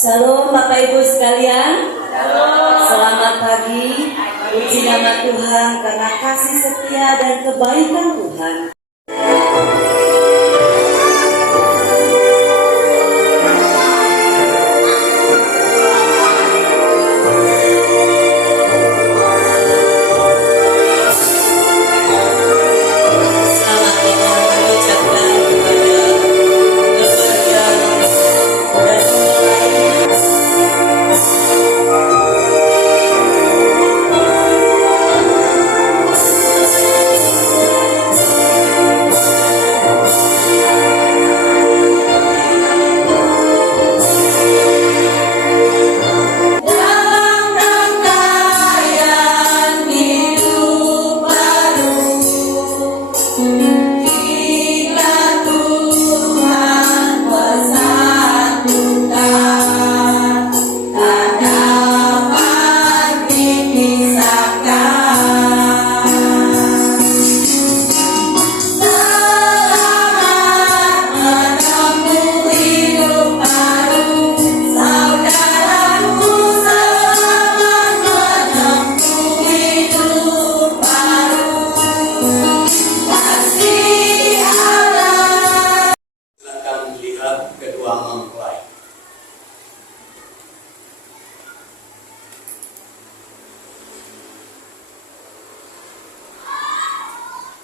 Shalom Bapak Ibu sekalian. Selamat pagi. Puji nama Tuhan karena kasih setia dan kebaikan Tuhan.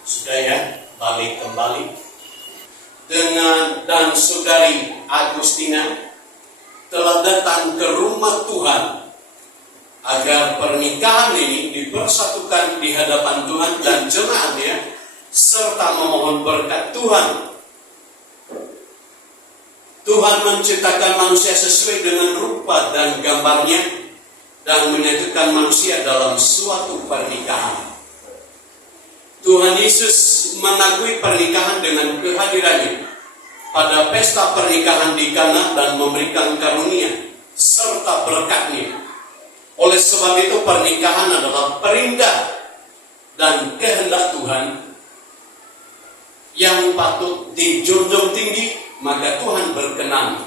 Sudah ya, balik kembali dan saudari Agustina telah datang ke rumah Tuhan agar pernikahan ini dipersatukan di hadapan Tuhan dan jemaatnya serta memohon berkat Tuhan. Tuhan menciptakan manusia sesuai dengan rupa dan gambarnya dan menyatukan manusia dalam suatu pernikahan. Tuhan Yesus mengakui pernikahan dengan kehadirannya pada pesta pernikahan di Kana dan memberikan karunia serta berkatnya. Oleh sebab itu pernikahan adalah perintah dan kehendak Tuhan yang patut dijunjung tinggi. Maka Tuhan berkenan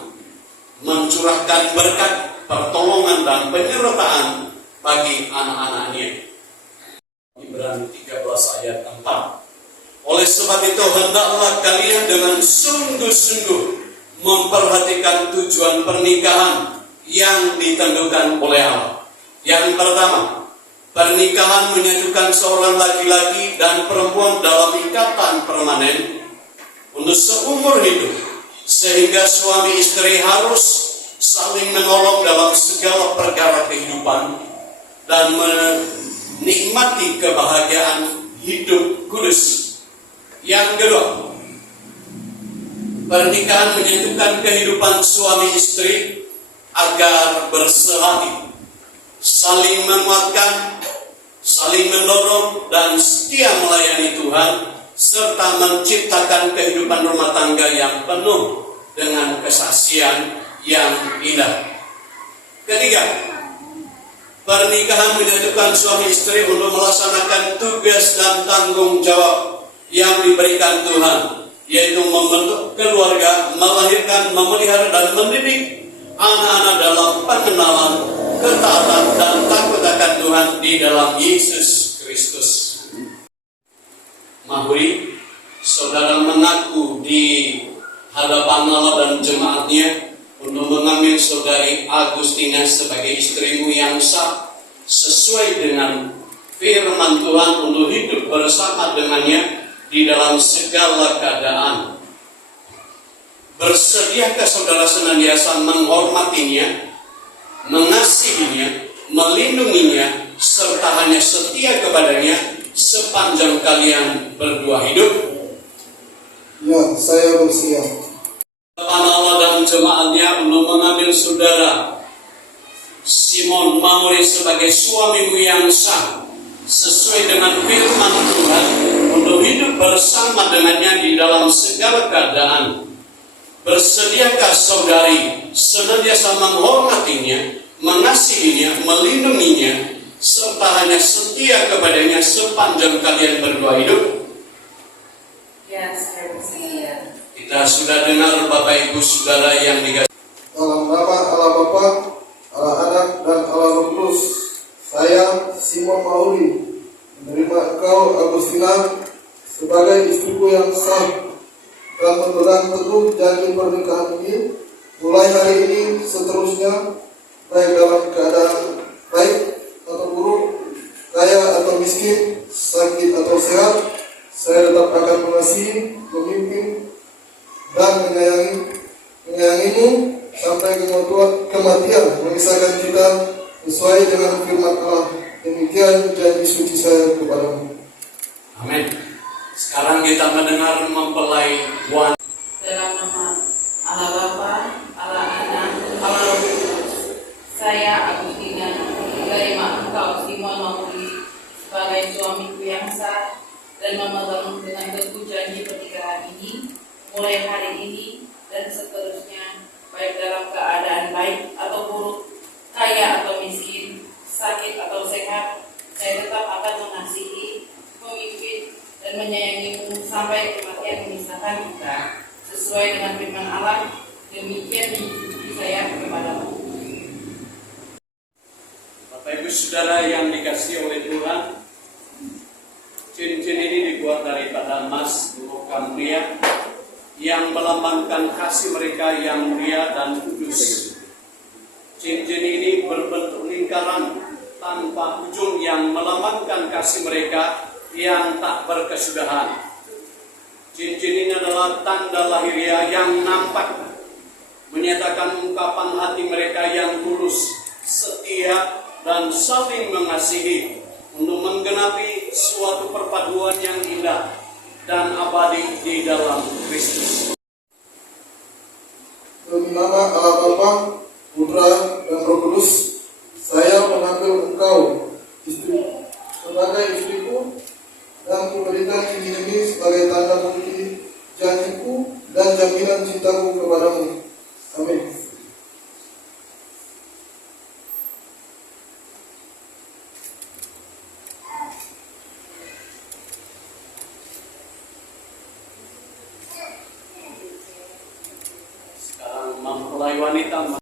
mencurahkan berkat, pertolongan dan penyertaan bagi anak-anaknya. Ibrani 13 ayat 4. Oleh sebab itu hendaklah kalian dengan sungguh-sungguh memperhatikan tujuan pernikahan yang ditentukan oleh Allah. Yang pertama, pernikahan menyatukan seorang laki-laki dan perempuan dalam ikatan permanen untuk seumur hidup, sehingga suami istri harus saling menolong dalam segala perkara kehidupan dan nikmati kebahagiaan hidup kudus. Yang kedua, pernikahan menyatukan kehidupan suami istri agar bersehati, saling menguatkan, saling mendorong dan setia melayani Tuhan serta menciptakan kehidupan rumah tangga yang penuh dengan kesaksian yang indah. Ketiga, pernikahan menyatukan suami istri untuk melaksanakan tugas dan tanggung jawab yang diberikan Tuhan, yaitu membentuk keluarga, melahirkan, memelihara dan mendidik anak-anak dalam pengenalan, ketaatan dan takut akan Tuhan di dalam Yesus Kristus. Mahuri, saudara mengaku di hadapan Allah dan jemaatnya untuk mengambil saudari Agustina sebagai istrimu yang sah sesuai dengan firman Tuhan untuk hidup bersama dengannya di dalam segala keadaan. Bersediakah saudara senantiasa menghormatinya, mengasihinya, melindunginya, serta hanya setia kepadanya sepanjang kalian berdua hidup? Ya, saya bersedia. Allah dan jemaatnya untuk mengambil saudara Simon Mauri sebagai suamimu yang sah sesuai dengan firman Tuhan untuk hidup bersama dengannya di dalam segala keadaan. Bersediakah saudari senantiasa menghormatinya, mengasihinya, melindunginya, serta hanya setia kepadanya sepanjang kalian berdua hidup? Ya, saya bersedia. Kita sudah dengar Bapak Ibu Saudara yang dikasihi. Dalam nama Allah Bapa Rosina sebagai istriku yang sah dan memegang teguh janji pernikahan ini mulai hari ini seterusnya, baik dalam keadaan baik atau buruk, kaya atau miskin, sakit atau sehat, saya tetap akan mengasihi, memimpin, dan menyayangimu sampai kematian memisahkan kita sesuai dengan firman Allah. Demikian janji suci saya kepadamu. Amin. Sekarang kita mendengar mempelai wanita. Dalam nama Allah Bapa, Allah Anak, Allah Roh Kudus, saya Agustina menerima engkau Simon Mauli sebagai suamiku yang sah dan memegang dengan teguh janji pernikahan ini mulai hari ini dan seterusnya, baik dalam keadaan baik atau buruk, kaya atau miskin, sakit atau sehat, saya tetap akan mengasihi, memimpin, dan menyayangimu sampai kematian memisahkan kita sesuai dengan firman Allah. Demikian janji saya kepadamu. Bapak Ibu Saudara yang dikasihi oleh Tuhan, cincin ini dibuat daripada emas logam mulia yang melambangkan kasih mereka yang mulia dan kudus. Cincin ini berbentuk lingkaran tanpa ujung yang melambangkan kasih mereka yang tak berkesudahan. Cincin ini adalah tanda lahiriah yang nampak, menyatakan ungkapan hati mereka yang tulus, setia, dan saling mengasihi untuk menggenapi suatu perpaduan yang indah dan abadi di dalam Kristus. Demi nama Allah Bapa, Putra, dan Roh Kudus, saya mengambil engkau sebagai istriku dan kuberikan cincin ini sebagai tanda bukti janjiku dan jaminan cintaku kepadamu. Amin. Sekarang mempelai wanita.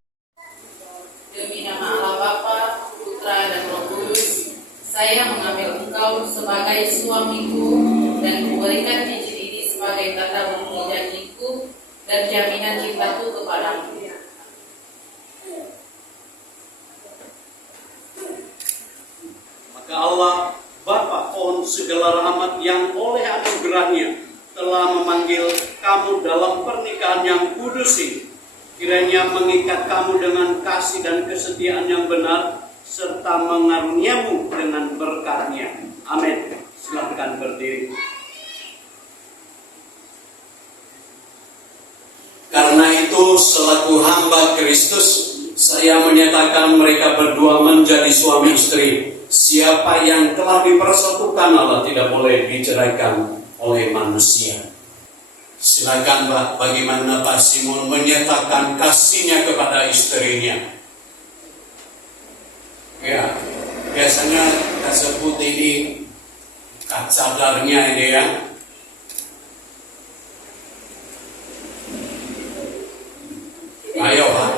Demi nama Allah Bapa, Putra, dan Roh Kudus, saya mengambil engkau sebagai suamiku dan kuberikan cincin ini sebagai tanda bukti janjiku dan jaminan cintaku kepadamu. Maka Allah, Bapa pohon segala rahmat yang oleh anugerahnya telah memanggil kamu dalam pernikahan yang kudus ini, kiranya mengikat kamu dengan kasih dan kesetiaan yang benar, serta mengaruniamu dengan berkat-Nya. Amin. Silakan berdiri. Karena itu, selaku hamba Kristus, saya menyatakan mereka berdua menjadi suami istri. Siapa yang telah dipersatukan Allah tidak boleh diceraikan oleh manusia. Silakan Pak, bagaimana Pak Simon menyatakan kasihnya kepada istrinya? Ya, biasanya kita sebut ini sadarnya ini ya. Ayo Pak.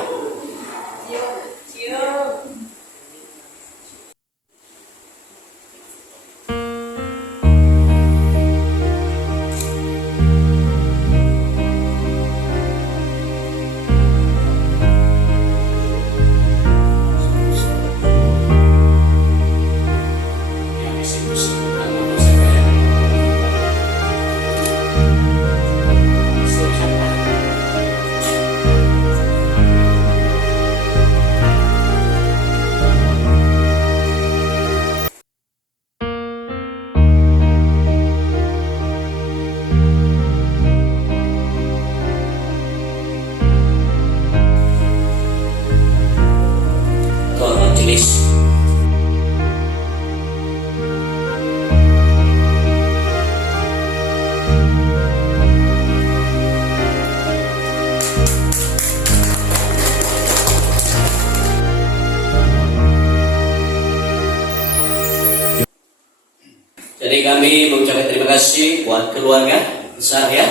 Jadi kami mengucapkan terima kasih buat keluarga besar ya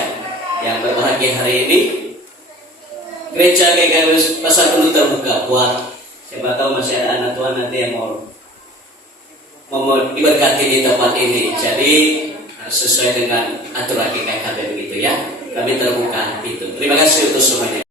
yang berbahagia hari ini. Gereja GKI Pasar Kelut terbuka buat siapa tahu masih ada anak Tuhan nanti yang mau diberkati di tempat ini. Jadi sesuai dengan aturan GKKB begitu ya. Kami terbuka itu. Terima kasih untuk semuanya.